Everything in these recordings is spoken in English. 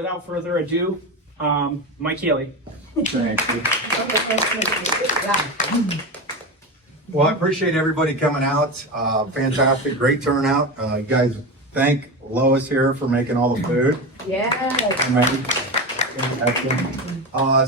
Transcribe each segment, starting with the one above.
without further ado, Mike Healy. Thank you. Well, I appreciate everybody coming out. Fantastic, great turnout. You guys thank Lois here for making all the food. Yes.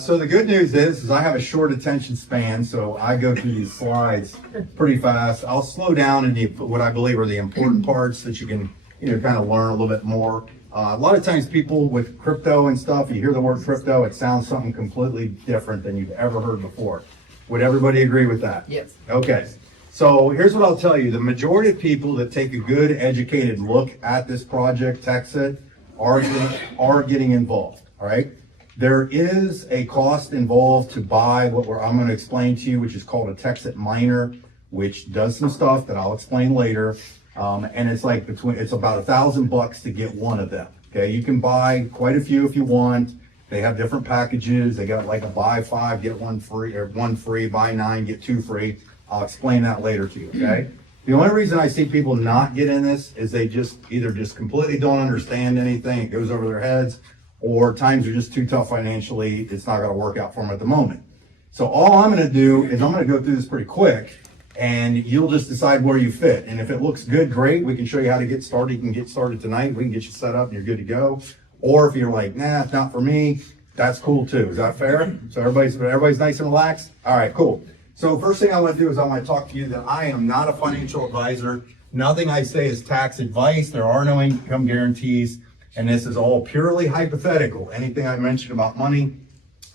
So the good news is I have a short attention span, so I go through these slides pretty fast. I'll slow down in what I believe are the important parts that you can, kind of learn a little bit more. A lot of times people with crypto and stuff, you hear the word crypto, it sounds something completely different than you've ever heard before. Would everybody agree with that? Yes. Okay. So here's what I'll tell you. The majority of people that take a good educated look at this project, Texit, are getting involved. All right. There is a cost involved to buy what I'm going to explain to you, which is called a Texit miner, which does some stuff that I'll explain later. And it's like it's about $1,000 to get one of them. Okay. You can buy quite a few if you want. They have different packages. They got like a buy 5, get 1 free, or 1 free, buy 9, get 2 free. I'll explain that later to you, okay? The only reason I see people not get in this is they either completely don't understand anything, it goes over their heads, or times are just too tough financially, it's not gonna work out for them at the moment. So all I'm gonna do is I'm gonna go through this pretty quick, and you'll just decide where you fit. And if it looks good, great, we can show you how to get started. You can get started tonight, we can get you set up and you're good to go. Or if you're like, nah, it's not for me, that's cool too. Is that fair? So everybody's nice and relaxed? All right, cool. So first thing I want to do is I want to talk to you that I am not a financial advisor. Nothing I say is tax advice. There are no income guarantees. And this is all purely hypothetical. Anything I mention about money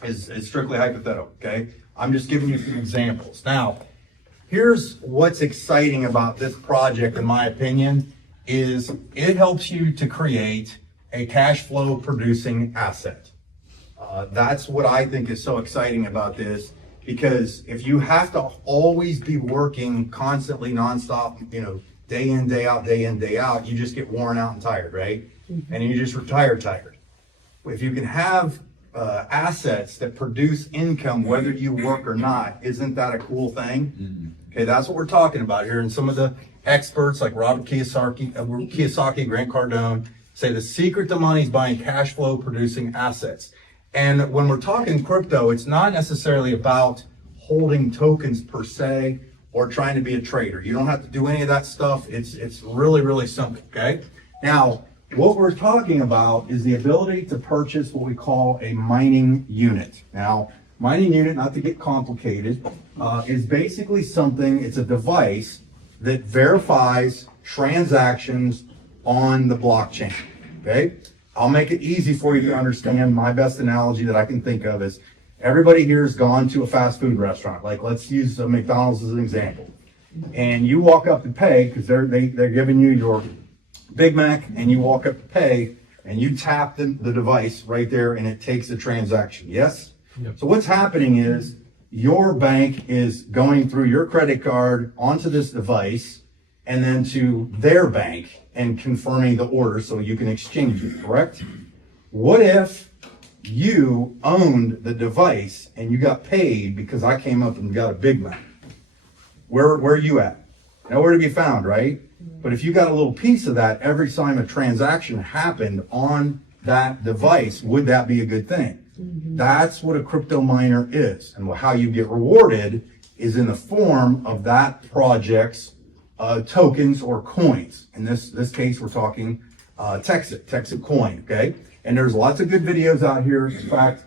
is strictly hypothetical, okay? I'm just giving you some examples. Now, here's what's exciting about this project, in my opinion, is it helps you to create a cash flow producing asset. That's what I think is so exciting about this, because if you have to always be working constantly nonstop, day in, day out, day in, day out, you just get worn out and tired, right? Mm-hmm. And you just retire tired. If you can have assets that produce income, whether you work or not, isn't that a cool thing? Mm-hmm. Okay, that's what we're talking about here. And some of the experts like Robert Kiyosaki, Grant Cardone, say the secret to money is buying cash flow producing assets. And when we're talking crypto, it's not necessarily about holding tokens per se or trying to be a trader. You don't have to do any of that stuff. It's really, really simple, okay? Now, what we're talking about is the ability to purchase what we call a mining unit. Now, mining unit, not to get complicated, is basically it's a device that verifies transactions on the blockchain, okay? I'll make it easy for you to understand. My best analogy that I can think of is everybody here has gone to a fast food restaurant. Like, let's use McDonald's as an example. And you walk up to pay, because they're giving you your Big Mac, and you walk up to pay, and you tap the device right there, and it takes the transaction, yes? Yep. So what's happening is your bank is going through your credit card onto this device, and then to their bank and confirming the order so you can exchange it, correct? What if you owned the device and you got paid because I came up and got a Big Mac? Where are you at? Nowhere to be found, right? But if you got a little piece of that every time a transaction happened on that device, would that be a good thing? Mm-hmm. That's what a crypto miner is. And how you get rewarded is in the form of that project's tokens or coins. In this case, we're talking TexitCoin, okay? And there's lots of good videos out here. In fact,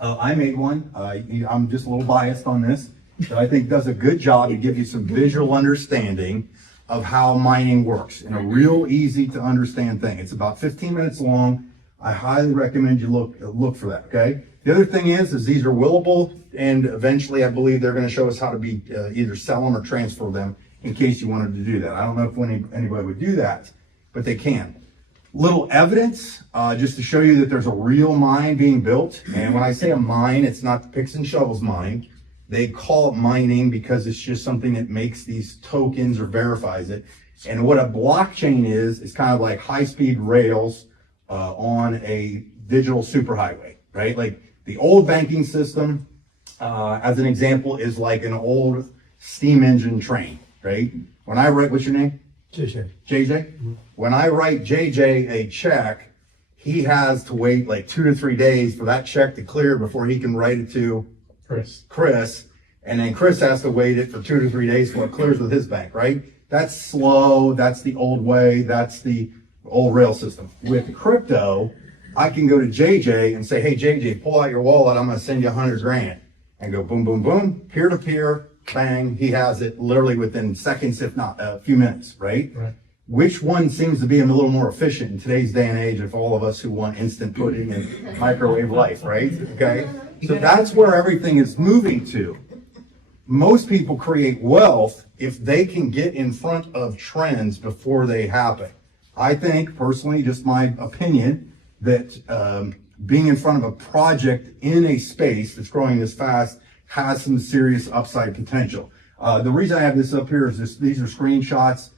I made one. I'm just a little biased on this, but I think does a good job to give you some visual understanding of how mining works in a real easy to understand thing. It's about 15 minutes long. I highly recommend you look for that, okay? The other thing is these are willable, and eventually I believe they're going to show us how to be either sell them or transfer them in case you wanted to do that. I don't know if anybody would do that, but they can. Little evidence, just to show you that there's a real mine being built. And when I say a mine, it's not the picks and shovels mine. They call it mining because it's just something that makes these tokens or verifies it. And what a blockchain is kind of like high-speed rails on a digital superhighway, right? Like the old banking system, as an example, is like an old steam engine train, right? When I write, what's your name? JJ. JJ? Mm-hmm. When I write JJ a check, he has to wait like 2 to 3 days for that check to clear before he can write it to Chris. And then Chris has to wait it for 2 to 3 days before it clears with his bank, right? That's slow. That's the old way. That's the old rail system. With crypto, I can go to JJ and say, hey, JJ, pull out your wallet. I'm going to send you 100 grand. And go boom, boom, boom, peer to peer, bang. He has it literally within seconds, if not a few minutes, right? Which one seems to be a little more efficient in today's day and age of all of us who want instant pudding and microwave life, right? Okay. So that's where everything is moving to. Most people create wealth if they can get in front of trends before they happen. I think personally, just my opinion, that being in front of a project in a space that's growing this fast has some serious upside potential. The reason I have this up here is these are screenshots.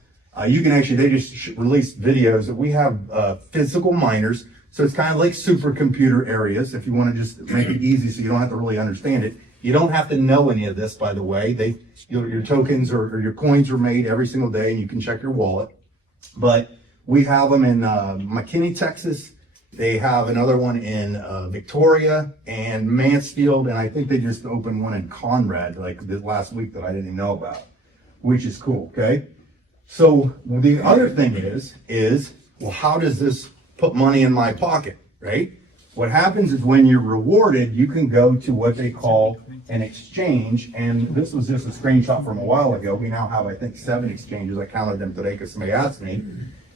You can actually, they just released videos that we have physical miners. So it's kind of like supercomputer areas, if you want to just make it easy so you don't have to really understand it. You don't have to know any of this, by the way. Your tokens or your coins are made every single day, and you can check your wallet. But we have them in McKinney, Texas. They have another one in Victoria and Mansfield, and I think they just opened one in Conrad like this last week that I didn't know about, which is cool, okay? So the other thing is, well, how does this put money in my pocket, right? What happens is when you're rewarded, you can go to what they call an exchange, and this was just a screenshot from a while ago. We now have, I think, 7 exchanges. I counted them today because somebody asked me.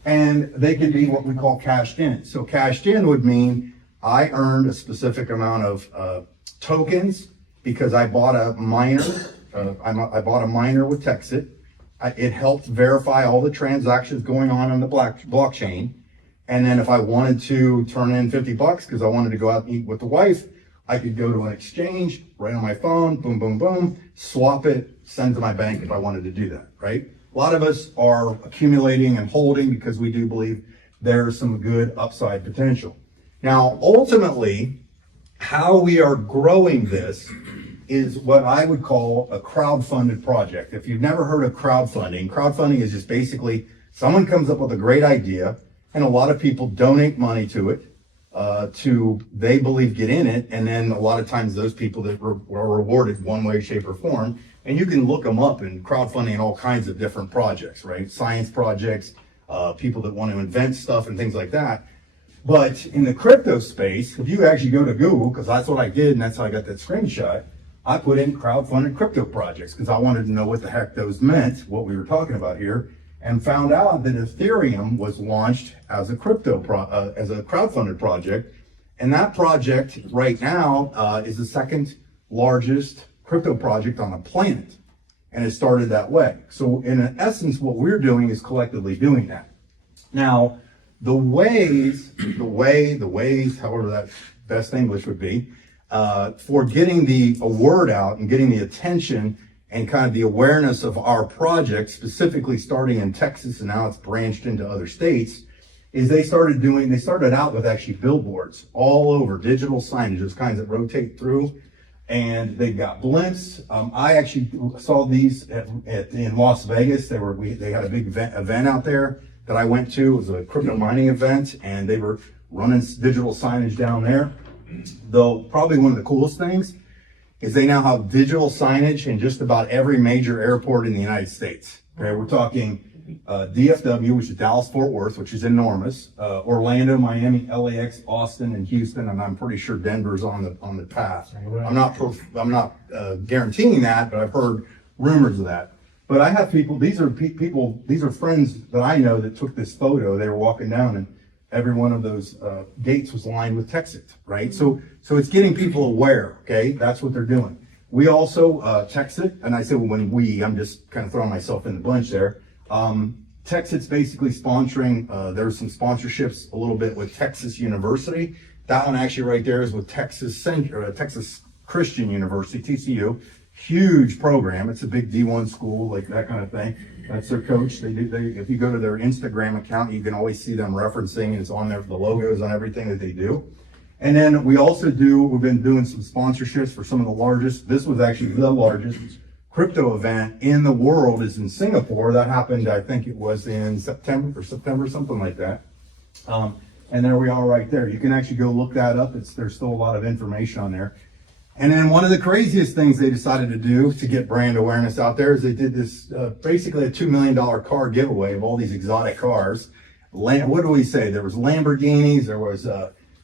And they can be what we call cashed in. So cashed in would mean I earned a specific amount of tokens because I bought a miner. I bought a miner with Texit. It helped verify all the transactions going on the blockchain. And then if I wanted to turn in $50 because I wanted to go out and eat with the wife, I could go to an exchange right on my phone, boom, boom, boom, swap it, send to my bank if I wanted to do that, right? A lot of us are accumulating and holding because we do believe there's some good upside potential. Now, ultimately, how we are growing this is what I would call a crowdfunded project. If you've never heard of crowdfunding is just basically someone comes up with a great idea and a lot of people donate money to it, they believe get in it, and then a lot of times those people that were rewarded one way, shape, or form, and you can look them up in crowdfunding and all kinds of different projects, right? Science projects, people that want to invent stuff and things like that. But in the crypto space, if you actually go to Google, because that's what I did and that's how I got that screenshot, I put in crowdfunded crypto projects because I wanted to know what the heck those meant, what we were talking about here, and found out that Ethereum was launched as a crowdfunded project. And that project right now is the second largest crypto project on the planet. And it started that way. So in essence, what we're doing is collectively doing that. Now, the ways, however that best English would be, for getting the word out and getting the attention and kind of the awareness of our project, specifically starting in Texas and now it's branched into other states, is they started out with actually billboards all over, digital signage, those kinds that rotate through, and they've got blimps. I actually saw these in Las Vegas. They had a big event out there that I went to. It was a crypto mining event, and they were running digital signage down there. Though probably one of the coolest things is they now have digital signage in just about every major airport in the United States. Okay, we're talking DFW, which is Dallas Fort Worth, which is enormous. Orlando, Miami, LAX, Austin, and Houston, and I'm pretty sure Denver's on the path. Right. I'm not guaranteeing that, but I've heard rumors of that. But I have people. These are friends that I know that took this photo. They were walking down, and every one of those gates was lined with Texit, right? So it's getting people aware, okay? That's what they're doing. We also, Texit, and I say I'm just kind of throwing myself in the bunch there. Texit's basically sponsoring, there's some sponsorships a little bit with Texas University. That one actually right there is with Texas Christian University, TCU. Huge program. It's a big D1 school, like that kind of thing. That's their coach. If you go to their Instagram account, you can always see them referencing. It's on there, the logos on everything that they do. And then we've been doing some sponsorships for some of the largest. This was actually the largest crypto event in the world is in Singapore. That happened, I think it was in September, something like that. And there we are right there. You can actually go look that up. There's still a lot of information on there. And then one of the craziest things they decided to do to get brand awareness out there is they did this, basically a $2 million car giveaway of all these exotic cars. What do we say? There was Lamborghinis, there was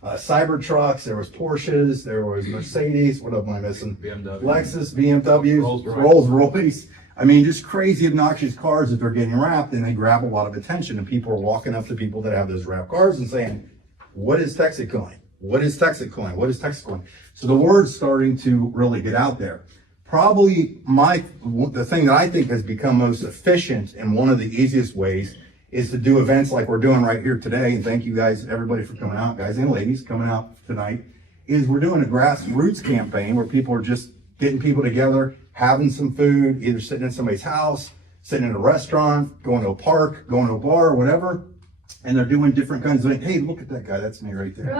Cybertrucks, there was Porsches, there was Mercedes, what am I missing? BMW. Lexus, BMW, Rolls Royce. I mean, just crazy, obnoxious cars that they're getting wrapped, and they grab a lot of attention. And people are walking up to people that have those wrapped cars and saying, what is TexitCoin? What is TexitCoin? What is TexitCoin? So the word's starting to really get out there. Probably the thing that I think has become most efficient and one of the easiest ways is to do events like we're doing right here today. And thank you guys, everybody, for coming out, guys and ladies, coming out tonight. Is we're doing a grassroots campaign where people are just getting people together, having some food, either sitting in somebody's house, sitting in a restaurant, going to a park, going to a bar, or whatever. And they're doing different kinds of things. Hey, look at that guy. That's me right there.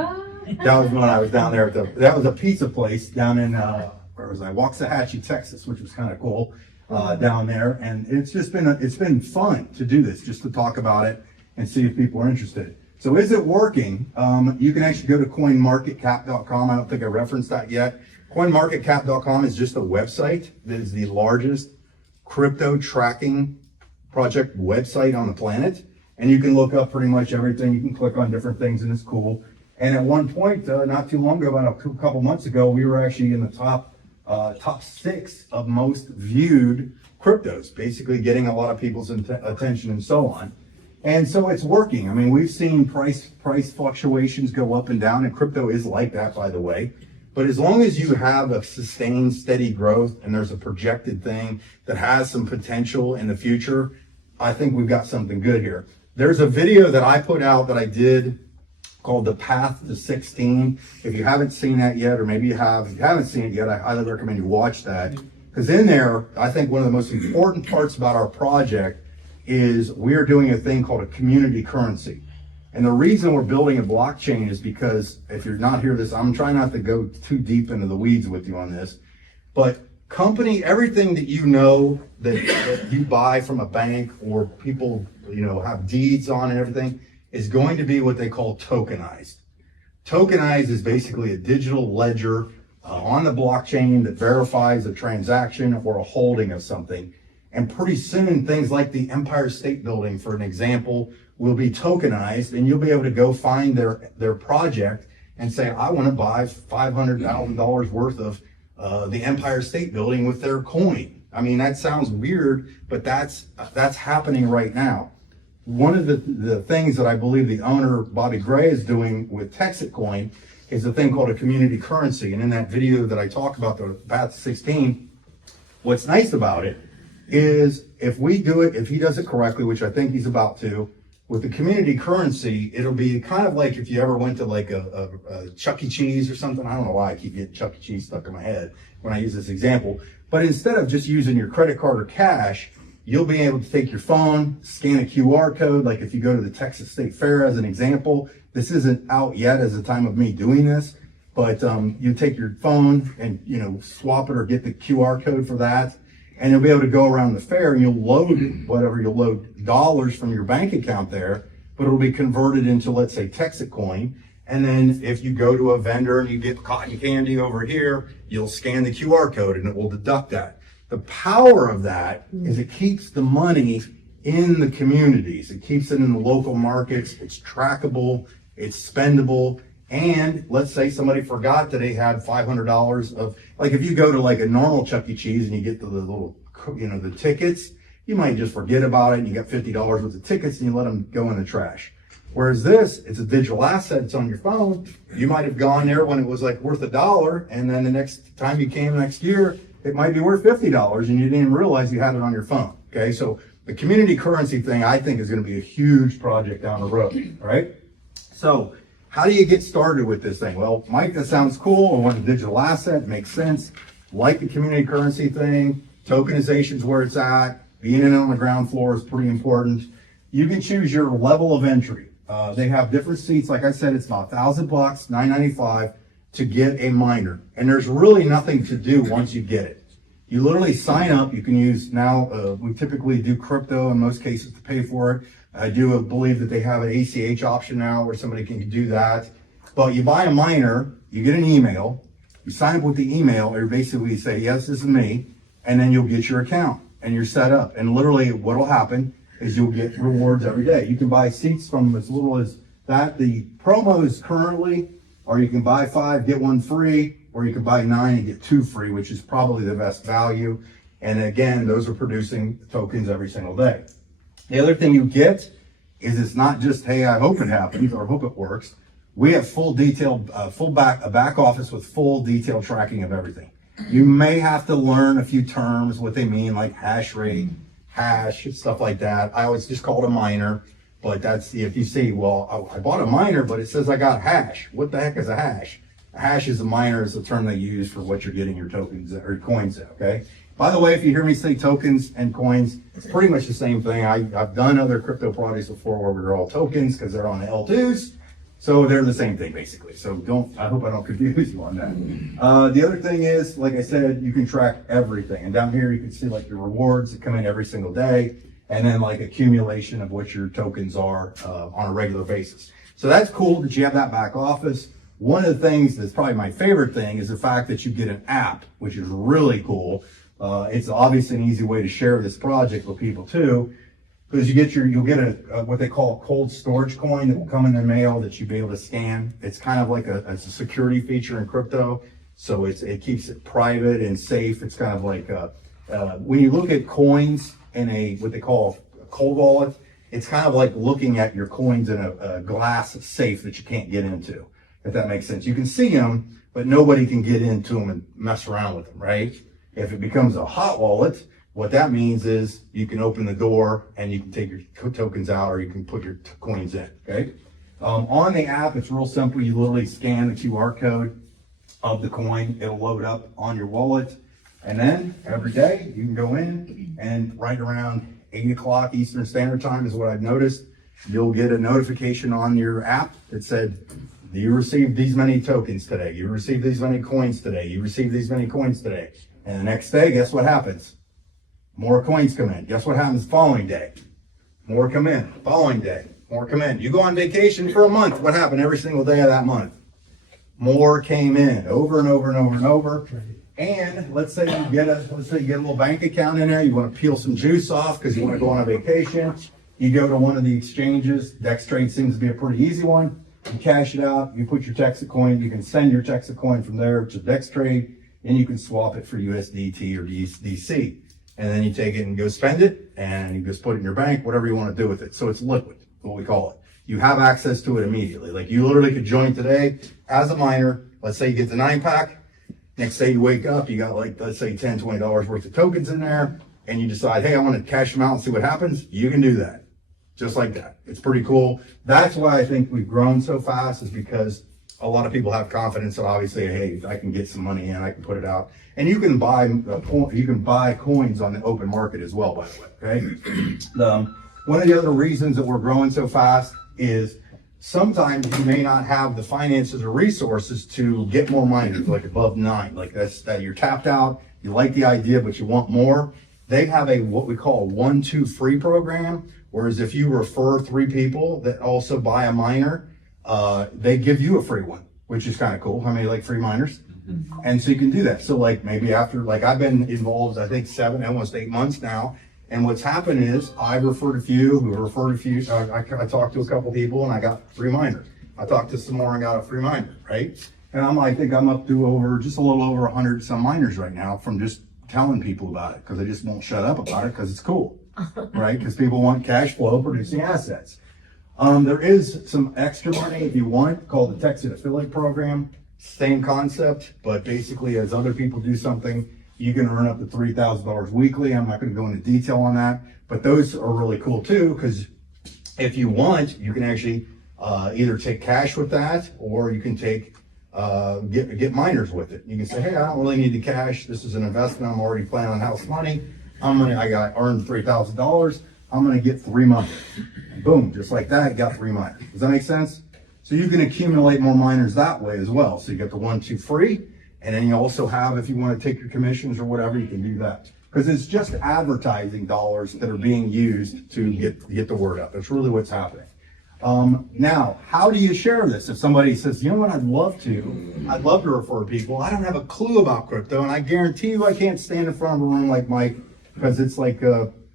That was when I was down there that was a pizza place down in, where was I? Waxahachie, Texas, which was kind of cool. Down there, and it's been fun to do this, just to talk about it and see if people are interested. So is it working? You can actually go to coinmarketcap.com. I don't think I referenced that yet. Coinmarketcap.com is just a website that is the largest crypto tracking project website on the planet, and you can look up pretty much everything. You can click on different things, and it's cool. And at one point, not too long ago, about a couple months ago, we were actually in the top 6 of most viewed cryptos, basically getting a lot of people's attention and so on. And so it's working. I mean, we've seen price fluctuations go up and down, and crypto is like that, by the way. But as long as you have a sustained, steady growth, and there's a projected thing that has some potential in the future, I think we've got something good here. There's a video that I put out that I did called The Path to 16. If you haven't seen that yet, or maybe you have, if you haven't seen it yet, I highly recommend you watch that. Because in there, I think one of the most important parts about our project is we are doing a thing called a community currency. And the reason we're building a blockchain is because, if you're not here, I'm trying not to go too deep into the weeds with you on this, but everything that you know that you buy from a bank or people, have deeds on and everything, is going to be what they call tokenized. Tokenized is basically a digital ledger on the blockchain that verifies a transaction or a holding of something. And pretty soon, things like the Empire State Building, for an example, will be tokenized, and you'll be able to go find their project and say, I want to buy $500,000 worth of the Empire State Building with their coin. I mean, that sounds weird, but that's happening right now. One of the things that I believe the owner, Bobby Gray, is doing with TexitCoin is a thing called a community currency. And in that video that I talk about, the Path to 16, what's nice about it is if we do it, if he does it correctly, which I think he's about to, with the community currency, it'll be kind of like if you ever went to like a Chuck E. Cheese or something. I don't know why I keep getting Chuck E. Cheese stuck in my head when I use this example. But instead of just using your credit card or cash, you'll be able to take your phone, scan a QR code. Like if you go to the Texas State Fair as an example, this isn't out yet as the time of me doing this, but you take your phone and swap it or get the QR code for that, and you'll be able to go around the fair and you'll load dollars from your bank account there, but it'll be converted into, let's say, TexitCoin. And then if you go to a vendor and you get cotton candy over here, you'll scan the QR code and it will deduct that. The power of that is it keeps the money in the communities. It keeps it in the local markets. It's trackable, it's spendable. And let's say somebody forgot that they had $500 of, like if you go to like a normal Chuck E. Cheese and you get the little, the tickets, you might just forget about it and you got $50 worth of tickets and you let them go in the trash. Whereas this, it's a digital asset, it's on your phone. You might have gone there when it was like worth $1, and then the next time you came next year, it might be worth $50 and you didn't even realize you had it on your phone. Okay, so the community currency thing, I think, is going to be a huge project down the road. All right, so how do you get started with this thing? Well, Mike, that sounds cool. I want a digital asset, makes sense. Like the community currency thing, tokenization's where it's at. Being in on the ground floor is pretty important. You can choose your level of entry. They have different seats. Like I said, it's about $1,000, $995 to get a miner. And there's really nothing to do once you get it. You literally sign up. You can use now, we typically do crypto in most cases to pay for it, I do believe that they have an ACH option now where somebody can do that. But you buy a miner, you get an email, you sign up with the email, or basically say, yes, this is me, and then you'll get your account and you're set up. And literally what will happen is you'll get rewards every day. You can buy seats from as little as that. The promos currently, or you can buy 5, get 1 free, or you can buy 9 and get 2 free, which is probably the best value. And again, those are producing tokens every single day. The other thing you get is it's not just, hey, I hope it happens or hope it works. We have full detailed, a back office with full detailed tracking of everything. You may have to learn a few terms, what they mean, like hash rate, hash, stuff like that. I always just call it a miner, but that's, if you see, well, I bought a miner, but it says I got hash. What the heck is a hash? A hash is a miner, is the term they use for what you're getting your tokens or coins at, okay? By the way, if you hear me say tokens and coins, it's pretty much the same thing. I've done other crypto projects before where we're all tokens because they're on the L2s. So they're the same thing basically. So I hope I don't confuse you on that. The other thing is, like I said, you can track everything. And down here you can see like your rewards that come in every single day, and then like accumulation of what your tokens are on a regular basis. So that's cool that you have that back office. One of the things that's probably my favorite thing is the fact that you get an app, which is really cool. It's obviously an easy way to share this project with people too, because you'll get a what they call a cold storage coin that will come in the mail that you'll be able to scan. It's kind of like a security feature in crypto, so it keeps it private and safe. It's kind of like when you look at coins in what they call a cold wallet, it's kind of like looking at your coins in a glass safe that you can't get into, if that makes sense. You can see them, but nobody can get into them and mess around with them, right? If it becomes a hot wallet, what that means is you can open the door and you can take your tokens out, or you can put your coins in, okay? On the app, it's real simple. You literally scan the QR code of the coin. It'll load up on your wallet. And then every day you can go in, and right around 8 o'clock Eastern Standard Time is what I've noticed, you'll get a notification on your app that said, you received these many tokens today. You received these many coins today. You received these many coins today. And the next day, guess what happens? More coins come in. Guess what happens the following day? More come in. Following day, more come in. You go on vacation for a month. What happened every single day of that month? More came in over and over and over and over. And let's say you get a little bank account in there. You want to peel some juice off because you want to go on a vacation. You go to one of the exchanges. Dex-Trade seems to be a pretty easy one. You cash it out. You put your TexitCoin. You can send your TexitCoin from there to Dex-Trade, and you can swap it for USDT or DC. And then you take it and go spend it, and you just put it in your bank, whatever you want to do with it. So it's liquid, what we call it. You have access to it immediately. Like you literally could join today as a miner. Let's say you get the 9-pack. Next day you wake up, you got like, let's say $10, $20 worth of tokens in there, and you decide, hey, I want to cash them out and see what happens. You can do that. Just like that. It's pretty cool. That's why I think we've grown so fast, is because a lot of people have confidence that obviously, hey, I can get some money in, I can put it out. And you can buy coins on the open market as well, by the way, okay? One of the other reasons that we're growing so fast is sometimes you may not have the finances or resources to get more miners, like above 9. Like that you're tapped out, you like the idea, but you want more. They have what we call a 1-2 free program, whereas if you refer 3 people that also buy a miner, they give you a free one, which is kind of cool. How many like free miners? Mm-hmm. And so you can do that. So like maybe after, like I've been involved, I think 7, almost 8 months now. And what's happened is I've referred a few who referred a few. I talked to a couple people and I got 3 miners. I talked to some more and got a free miner, right? And I think I'm up to just a little over 100 some miners right now from just telling people about it, because they just won't shut up about it because it's cool, right? Because people want cash flow producing assets. There is some extra money if you want, called the Texit affiliate program. Same concept, but basically as other people do something, you can earn up to $3,000 weekly. I'm not going to go into detail on that, but those are really cool too, because if you want, you can actually either take cash with that, or you can take get miners with it. You can say, hey, I don't really need the cash. This is an investment. I'm already planning on house money. I got earned $3,000. I'm going to get 3 miners. Boom, just like that, got 3 miners. Does that make sense? So you can accumulate more miners that way as well. So you get the 1-2 free, and then you also have, if you want to take your commissions or whatever, you can do that. because it's just advertising dollars that are being used to get the word out. That's really what's happening. Now, how do you share this? If somebody says, you know what, I'd love to refer people. I don't have a clue about crypto, and I guarantee you I can't stand in front of a room like Mike, because it's like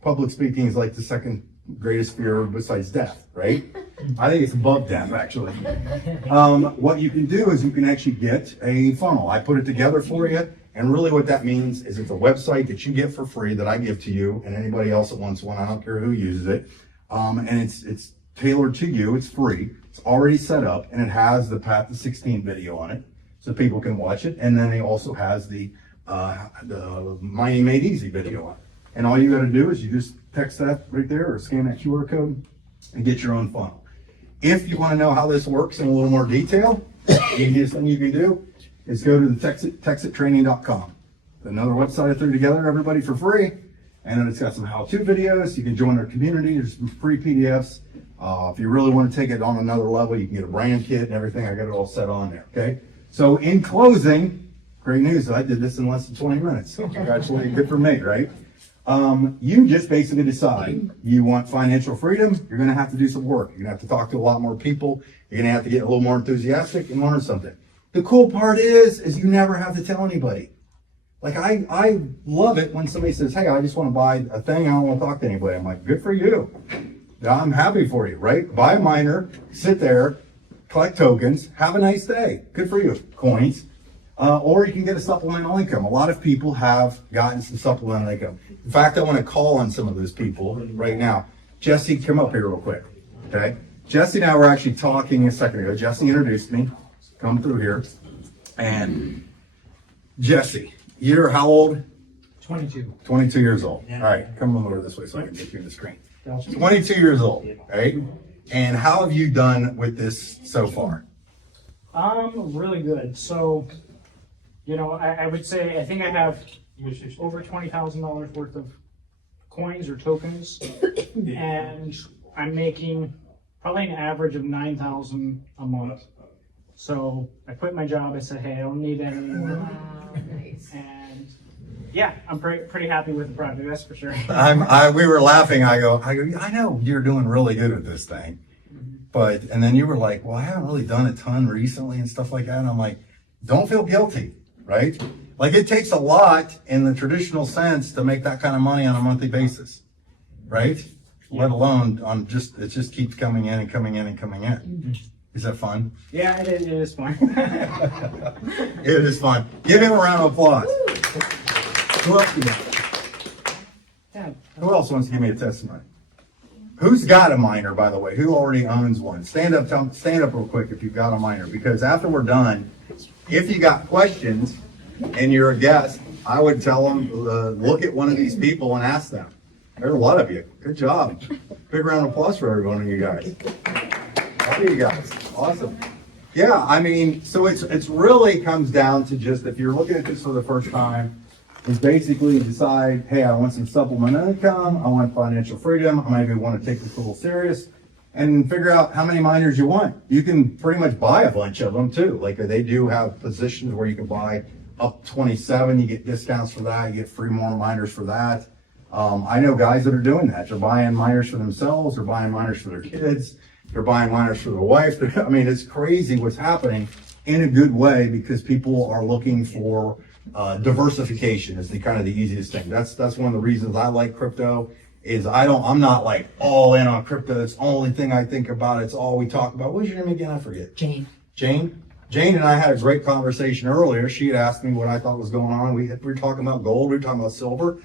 public speaking is like the second greatest fear besides death, right? I think it's above death, actually. What you can do is you can actually get a funnel. I put it together for you, and really what that means is it's a website that you get for free that I give to you and anybody else that wants one. I don't care who uses it. And it's tailored to you. It's free. It's already set up, and it has the Path to 16 video on it, so people can watch it. And then it also has the Mining Made Easy video on it. And all you got to do is you just text that right there or scan that QR code and get your own funnel. If you want to know how this works in a little more detail, the easiest thing you can do is go to the TexitTraining.com. Another website I threw together, everybody, for free. And then it's got some how-to videos. You can join our community. There's some free PDFs. If you really want to take it on another level, you can get a brand kit and everything. I got it all set on there, okay? So in closing, great news. I did this in less than 20 minutes. So congratulations, good for me, right? You just basically decide you want financial freedom. You're going to have to do some work. You're going to have to talk to a lot more people. You're going to have to get a little more enthusiastic and learn something. The cool part is you never have to tell anybody. Like I love it when somebody says, hey, I just want to buy a thing. I don't want to talk to anybody. I'm like, good for you. I'm happy for you, right? Buy a miner, sit there, collect tokens, have a nice day. Good for you. Coins. Or you can get a supplemental income. A lot of people have gotten some supplemental income. In fact, I want to call on some of those people right now. Jesse, come up here real quick. Okay? Jesse and I were actually talking a second ago. Jesse introduced me. Come through here. And Jesse, you're how old? 22. 22 years old. All right, come over this way so I can get you on the screen. 22 years old, right? And how have you done with this so far? Really good. So, I would say I think I have over $20,000 worth of coins or tokens, and I'm making probably an average of $9,000 a month. So I quit my job. I said, hey, I don't need any anymore. Wow, nice. And yeah, I'm pretty happy with the project. That's for sure. We were laughing. I go, I know you're doing really good at this thing, and then you were like, well, I haven't really done a ton recently and stuff like that. And I'm like, don't feel guilty, right? Like it takes a lot in the traditional sense to make that kind of money on a monthly basis, right? Yeah. Let alone it just keeps coming in and coming in and coming in. Is that fun? Yeah, it is fun. It is fun. Give him a round of applause. Who else you got? Yeah. Who else wants to give me a testimony? Who's got a miner, by the way? Who already owns one? Stand up real quick if you've got a miner, because after we're done, if you got questions and you're a guest, I would tell them, look at one of these people and ask them. There's a lot of you. Good job. Big round of applause for every one of you guys. How are you guys? Awesome. Yeah, I mean, so it's really comes down to just, if you're looking at this for the first time, is basically decide, hey, I want some supplemental income, I want financial freedom, I maybe want to take this a little serious, and figure out how many miners you want. You can pretty much buy a bunch of them too. Like they do have positions where you can buy up 27, you get discounts for that, you get free more miners for that. I know guys that are doing that. They're buying miners for themselves, they're buying miners for their kids, they're buying miners for their wife. I mean, it's crazy what's happening in a good way, because people are looking for diversification is the kind of the easiest thing. That's one of the reasons I like crypto. Is I'm not like all in on crypto. It's the only thing I think about. It's all we talk about. What's your name again? I forget. Jane. Jane and I had a great conversation earlier. She had asked me what I thought was going on. We were talking about gold. We were talking about silver.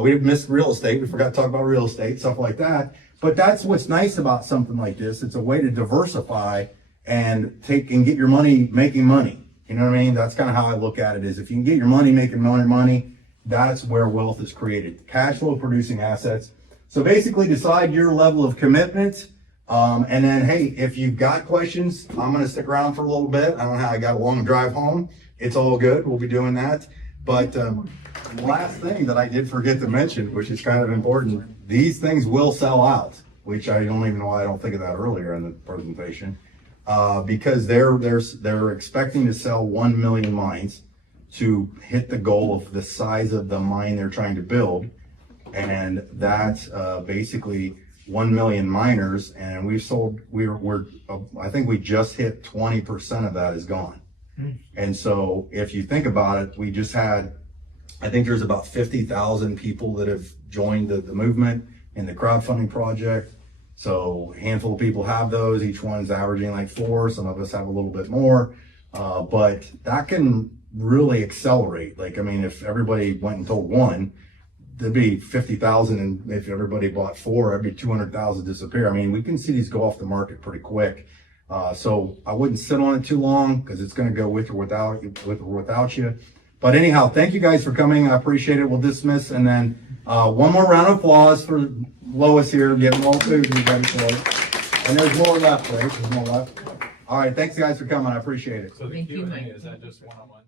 We missed real estate. We forgot to talk about real estate, stuff like that. But that's what's nice about something like this. It's a way to diversify and get your money making money. You know what I mean? That's kind of how I look at it, is if you can get your money making money, that's where wealth is created. Cash flow producing assets. So basically decide your level of commitment. And then, hey, if you've got questions, I'm going to stick around for a little bit. I don't know how I got a long drive home. It's all good. We'll be doing that. But the last thing that I did forget to mention, which is kind of important, these things will sell out, which I don't even know why I don't think of that earlier in the presentation. Because they're expecting to sell 1 million mines. to hit the goal of the size of the mine they're trying to build. And that's basically 1 million miners, and we've sold, I think we just hit 20% of that is gone. And so if you think about it, we just had, I think there's about 50,000 people that have joined the movement in the crowdfunding project. So a handful of people have those, each one's averaging like 4, some of us have a little bit more, but that can really accelerate. Like, I mean, if everybody went and told 1, there'd be 50,000, and if everybody bought 4, that'd be 200,000 disappear. I mean, we can see these go off the market pretty quick. So I wouldn't sit on it too long, because it's going to go with or without you. But anyhow, thank you guys for coming. I appreciate it. We'll dismiss, and then one more round of applause for Lois here, getting all food and ready for it. And there's more left, right? There's more left. All right, thanks guys for coming. I appreciate it. So the Thank you, Q&A, Mike. is that just one-on-one?